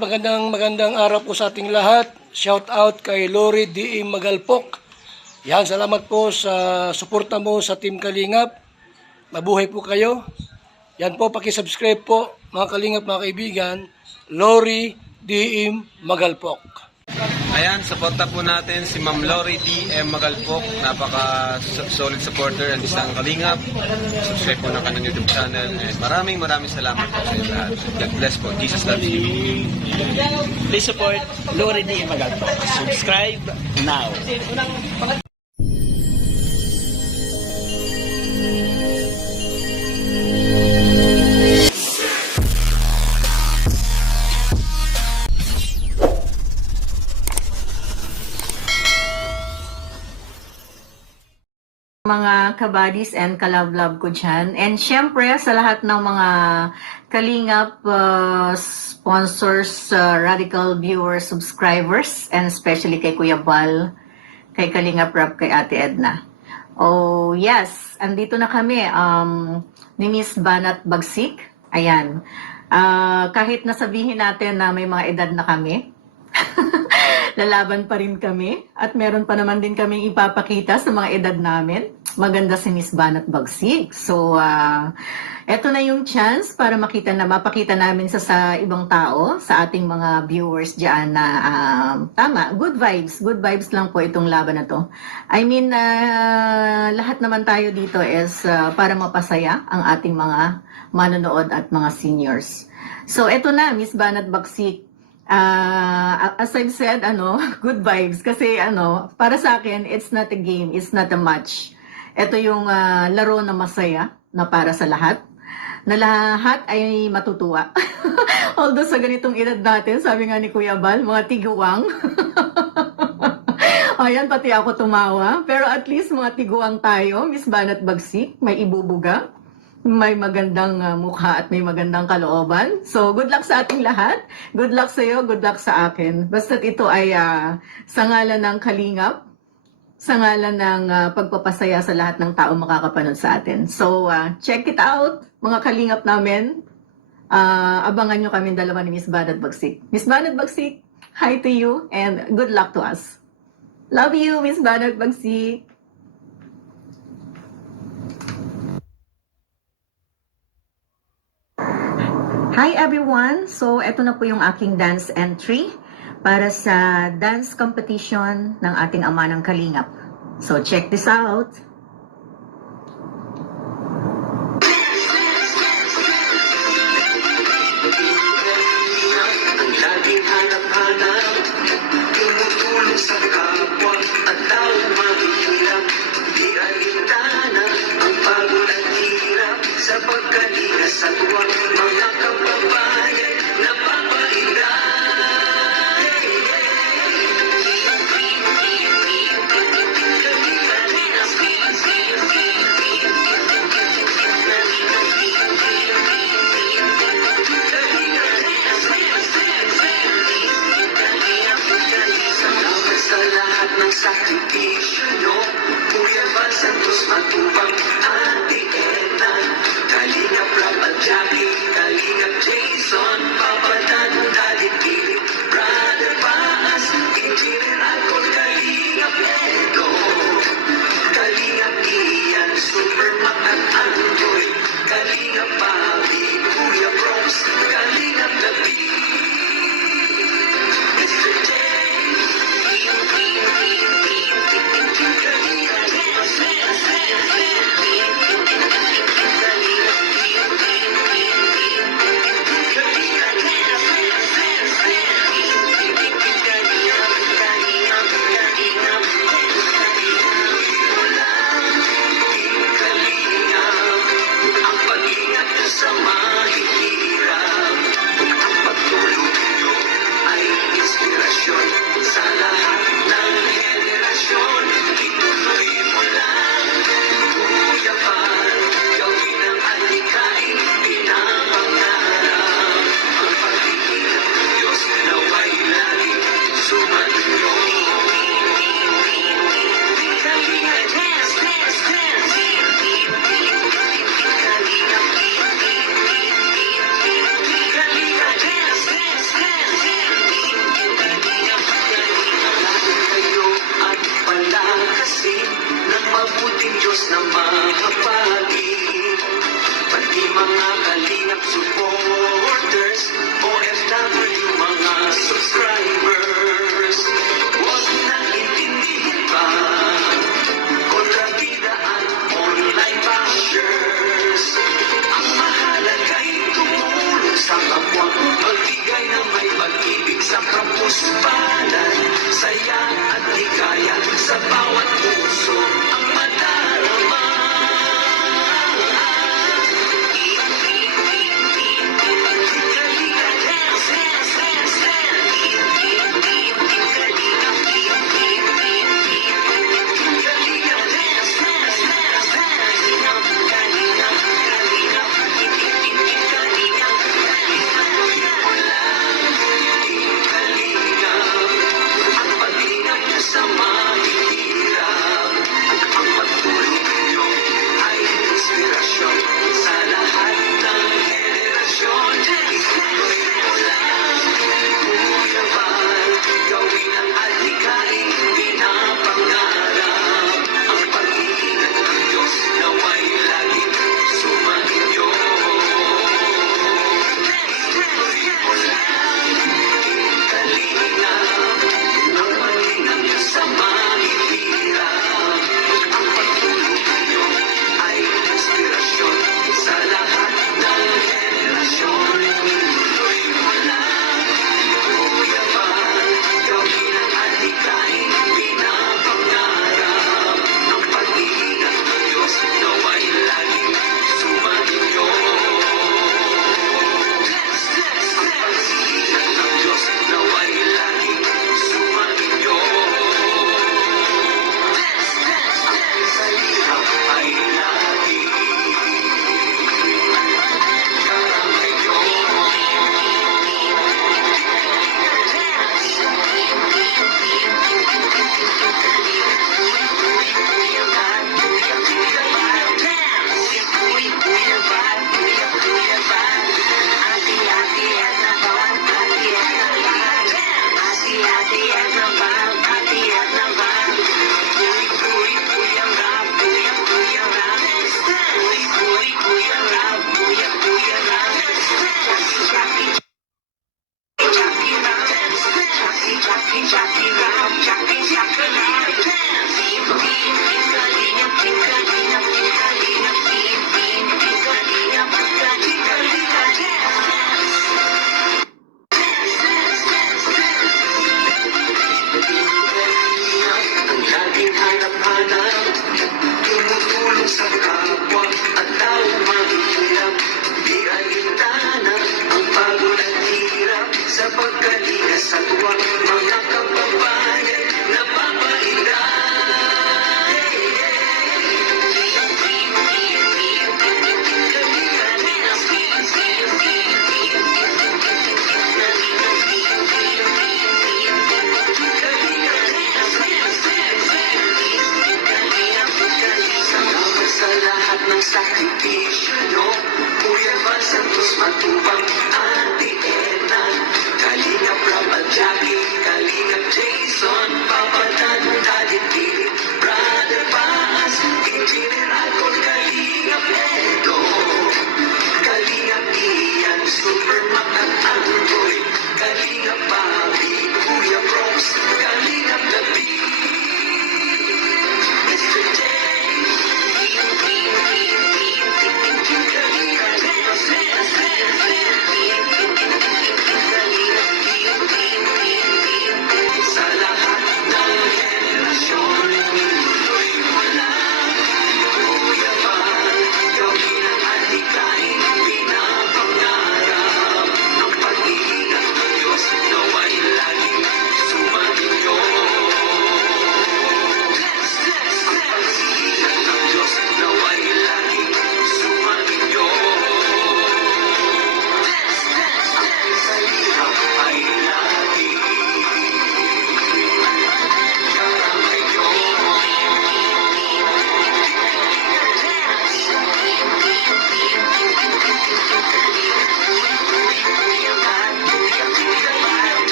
Magandang araw po sa ating lahat. Shout out kay Lori D. Magalpok. Yan, salamat po sa suporta mo sa Team Kalingap. Mabuhay po kayo. Yan po, paki-subscribe po mga Kalingap, mga kaibigan. Lori D. Magalpok. Ayan, suporta po natin si Ma'am Lori D.M. Magalpok. Napaka-solid supporter ng isang Kalingap. Subscribe po ng kanyang YouTube channel. And maraming salamat po sa inyo lahat. God bless po. Jesus loves you. Please support Lori D. Magalpok. Subscribe now. Mga kabadis and kalab-lab ko dyan. And syempre, sa lahat ng mga Kalingap sponsors, radical viewers, subscribers, and especially kay Kuya Bal, kay Kalingap Rap, kay Ate Edna. Oh, yes. Andito na kami. Ni Miss Banat Bagsik. Ayan. Kahit nasabihin natin na may mga edad na kami, lalaban pa rin kami at meron pa naman din kaming ipapakita sa mga edad namin. Maganda si Miss Banat Bagsik. So, eto na yung chance para mapakita namin sa ibang tao, sa ating mga viewers dyan na tama, good vibes lang po itong laban na to. I mean, lahat naman tayo dito is para mapasaya ang ating mga manonood at mga seniors. So, eto na, Miss Banat Bagsik. As I've said, good vibes. Kasi para sa akin, it's not a game, it's not a match. Ito yung laro na masaya na para sa lahat. Na lahat ay matutuwa. Although sa ganitong edad natin, sabi nga ni Kuya Bal, mga tiguwang. Ayan, pati ako tumawa. Pero at least mga tiguwang tayo, Miss Banat Bagsik, may ibubuga. May magandang mukha at may magandang kalooban. So, good luck sa ating lahat. Good luck sa iyo, good luck sa akin. Basta't ito ay sa ngalan ng Kalingap, sa ngalan ng pagpapasaya sa lahat ng tao makakapanood sa atin. So, check it out, mga Kalingap namin. Abangan nyo kami dalawa ni Miss Banat Bagsik. Miss Banat Bagsik, hi to you and good luck to us. Love you, Miss Banat Bagsik. Hi everyone! So, eto na po yung aking dance entry para sa dance competition ng ating ama ng Kalingap. So, check this out! Ang laging hanap-hanap, tumutulong sa kapwa at tao mahihirap. Di alintana ang pagod at hirap sa pagkalinga sa tuwa. Mga kababayan na papailan. Salamat sa lahat ng sakripisyo nyo. Kuya Bal Santos Matubang, Ate Edna, Kalingap Rap at Jackie, Kalingap Jason, Papa Dan, Daddy Philip, Brother Baas, Engineer Alcor, Kalingap Edo, Kalingap Ian, Supermac at Android, Kalingap Bobby, Kuya Bronx, Kalingap David, Mr. J,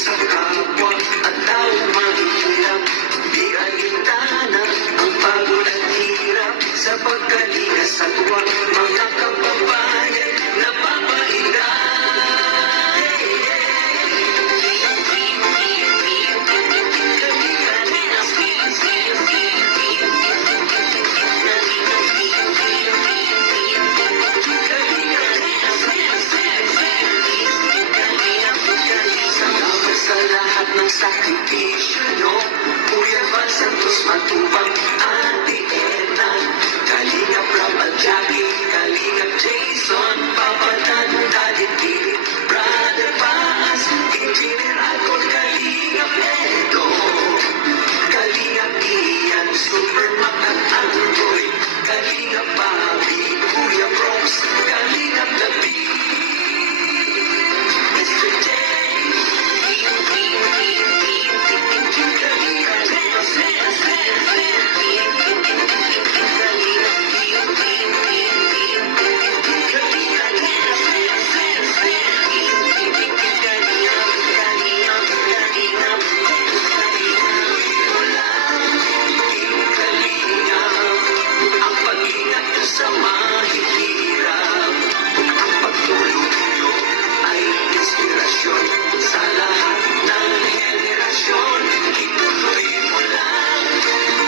sa kapwa at tao mahirap. Di alintana ang pagod at hirap sa pagkalinga sa tuwa. Mga kababayan na papahinga. Salamat sa lahat ng sakripisyo nyo. Kuya Val Santos Matubang, Ate Edna, Kalingap Rob at Jackie, Kalingap Jason, Papa Dan, Daddy Philip, Brother Baas, Engineer Alcol, Kalingap Edo, Kalingap Ian, Super Mac at Android, Kalingap Bobby, Kuya Bronx, Kalingap David, Mr. J. Ang pag-ingat nyo sa mahihirap, ang pagtulong nyo ay inspirasyon sa lahat ng henerasyon. Ituloy mo lang,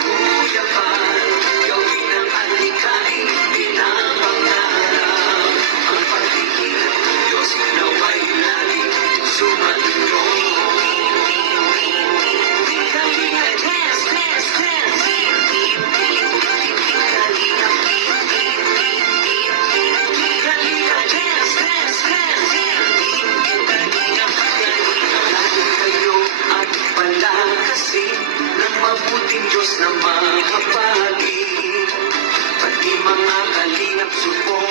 Kuya Val, gawin ang alikain, pinapangarap. Ang pagpipilap ng Diyos naway laging sumainyo. Kalinga dance, dance, dance. Kalinga dance, dance, dance. Lagi kayo at palakasin ng mabuting Diyos na mahabagin. Pati mga kalingap support